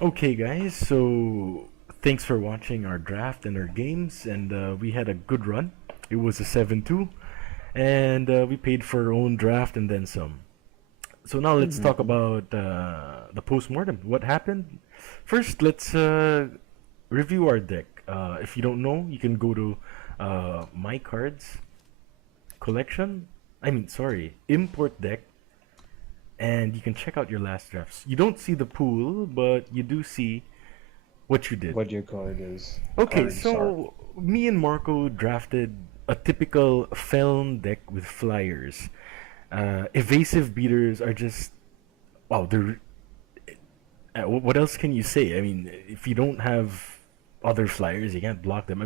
Okay, guys, so thanks for watching our draft and our games, and we had a good run. It was a 7-2, and we paid for our own draft and then some. So now let's talk Mhm. about the post-mortem. What happened? First, let's review our deck. If you don't know, you can go to My Cards collection. Sorry, import deck, and you can check out your last drafts. You don't see the pool, but you do see what you did. What your Okay, cards are. so me and Marco drafted a typical Feln deck with flyers. Evasive beaters are just wow. They're what else can you say? I mean, if you don't have other flyers, you can't block them.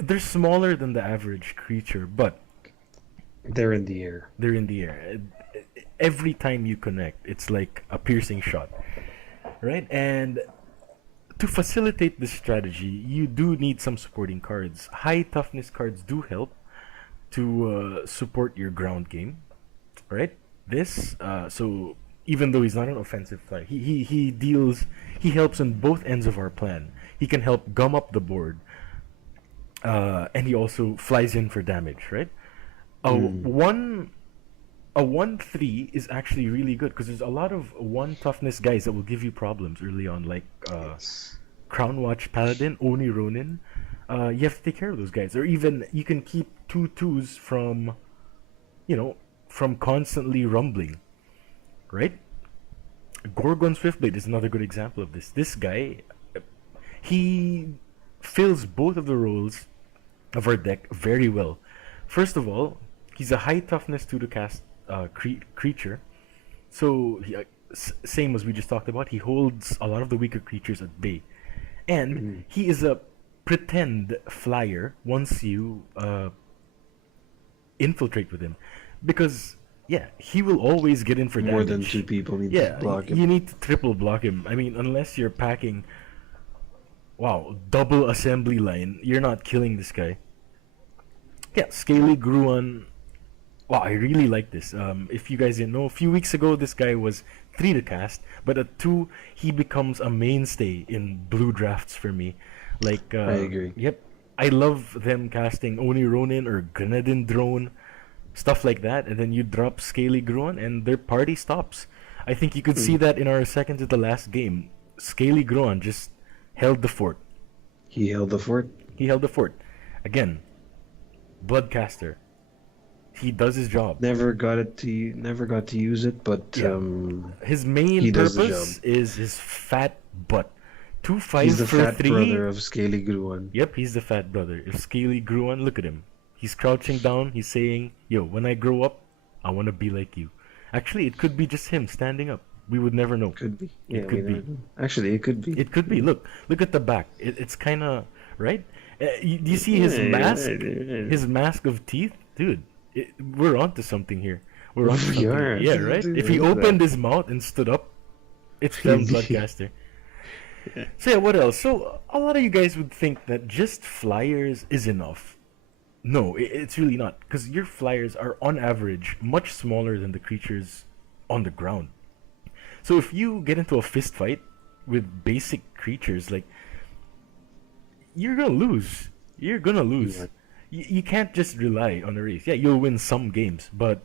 They're smaller than the average creature, but They're in the air. they're in the air. Every time you connect, it's like a piercing shot, right? And to facilitate this strategy, you do need some supporting cards. High toughness cards do help to support your ground game, right? So even though he's not an offensive player, he helps on both ends of our plan. He can help gum up the board, and he also flies in for damage, right? A Mm. one a 1-3 is actually really good because there's a lot of one toughness guys that will give you problems early on, like Yes. Crown Watch Paladin, Oni Ronin. You have to take care of those guys, or even you can keep two twos from, you know, from constantly rumbling, right? Gorgon Swiftblade is another good example of this. This guy, he fills both of the roles of our deck very well. First of all, he's a high toughness two to cast creature, so same as we just talked about, he holds a lot of the weaker creatures at bay, and Mm. he is a pretend flyer once you infiltrate with him, because yeah, he will always get in for More than two damage. people need to Yeah, block you him. need to triple block him. I mean, unless you're packing, wow, double assembly line, you're not killing this guy. Yeah, Scaly Gruan. Wow, I really like this. If you guys didn't know, a few weeks ago this guy was 3 to cast, but at 2 he becomes a mainstay in blue drafts for me. Like, I agree. yep, I love them casting Oni Ronin or Grenadin Drone, stuff like that, and then you drop Scaly Gruan and their party stops. I think you could see Mm. that in our second to the last game. Scaly Gruan just held the fort. He held the fort. He held the fort. Again, Bloodcaster. He does his job. Never got to use it, but Yeah. His main he does the job. purpose is his fat butt. Two He's five the for fat brother three. of Scaly Gruan. Yep, he's the fat brother. If Scaly grew on, look at him. He's crouching down. He's saying, "Yo, when I grow up, I want to be like you." Actually, it could be just him standing up. We would never know. Could be. It Yeah, we could be. don't know. Actually, it could be. It could be. Look at the back. It's kind of right. Do you see his mask? His mask of teeth, dude. We're onto something here. We're onto We something here. are. Yeah, right. If he opened his mouth and stood up, it's them Bloodcaster. So yeah, what else? So a lot of you guys would think that just flyers is enough. No, it's really not, because your flyers are on average much smaller than the creatures on the ground. So if you get into a fist fight with basic creatures, like, you're gonna lose. You're gonna lose. Yeah. You can't just rely on a race. Yeah, you'll win some games, but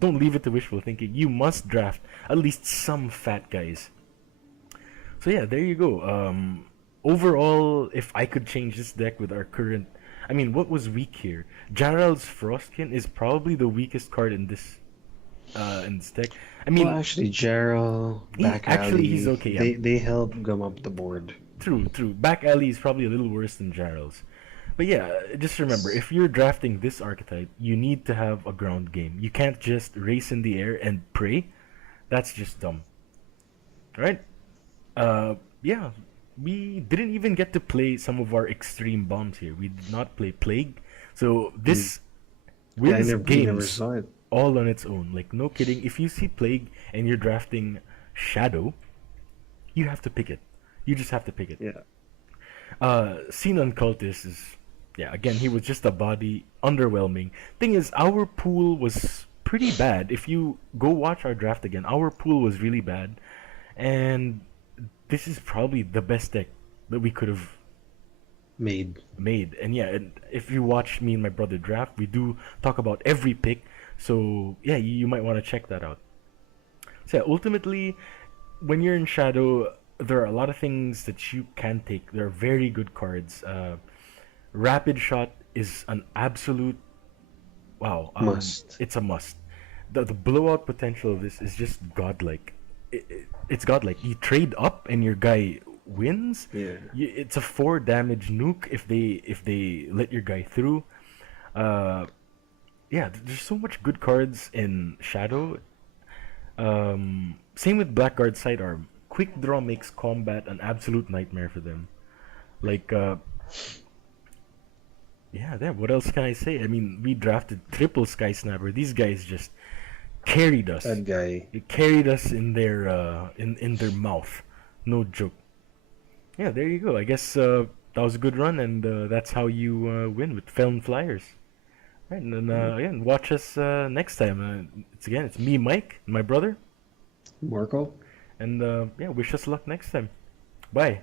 don't leave it to wishful thinking. You must draft at least some fat guys. So yeah, there you go. Overall, if I could change this deck with our current, what was weak here? Jarl's Frostkin is probably the weakest card in this deck. I Well, mean, actually, Gerald, Back actually he's Alley, okay. Yeah, they help gum up the board. true, true. Back alley is probably a little worse than Jarl's. But yeah, just remember, if you're drafting this archetype, you need to have a ground game. You can't just race in the air and pray. That's just dumb. Right? Yeah, we didn't even get to play some of our extreme bombs here. We did not play Plague. So Mm. this Yeah, wins we never games saw it. all on its own. Like, no kidding. If you see Plague and you're drafting Shadow, you have to pick it. You just have to pick it. Yeah. Xenon Cultist is, yeah, again, he was just a body, underwhelming. Thing is, our pool was pretty bad. If you go watch our draft again, our pool was really bad. And this is probably the best deck that we could have Made. made. And yeah, and if you watch me and my brother draft, we do talk about every pick. So yeah, you might want to check that out. So yeah, ultimately, when you're in Shadow, there are a lot of things that you can take. There are very good cards. Rapid Shot is an absolute wow. Must. It's a must. The blowout potential of this is just godlike. It's godlike. You trade up and your guy wins. Yeah. It's a 4 damage nuke if they let your guy through. Uh, yeah, there's so much good cards in Shadow. Same with Blackguard Sidearm. Quick draw makes combat an absolute nightmare for them. Like, yeah, then what else can I say? I mean, we drafted triple Sky Snapper. These guys just carried us. That guy. It carried us in their mouth. No joke. Yeah, there you go. I guess that was a good run, and that's how you win with Felon Flyers. Right, and then again, watch us next time. It's me, Mike, and my brother, Marco? and yeah, wish us luck next time. Bye.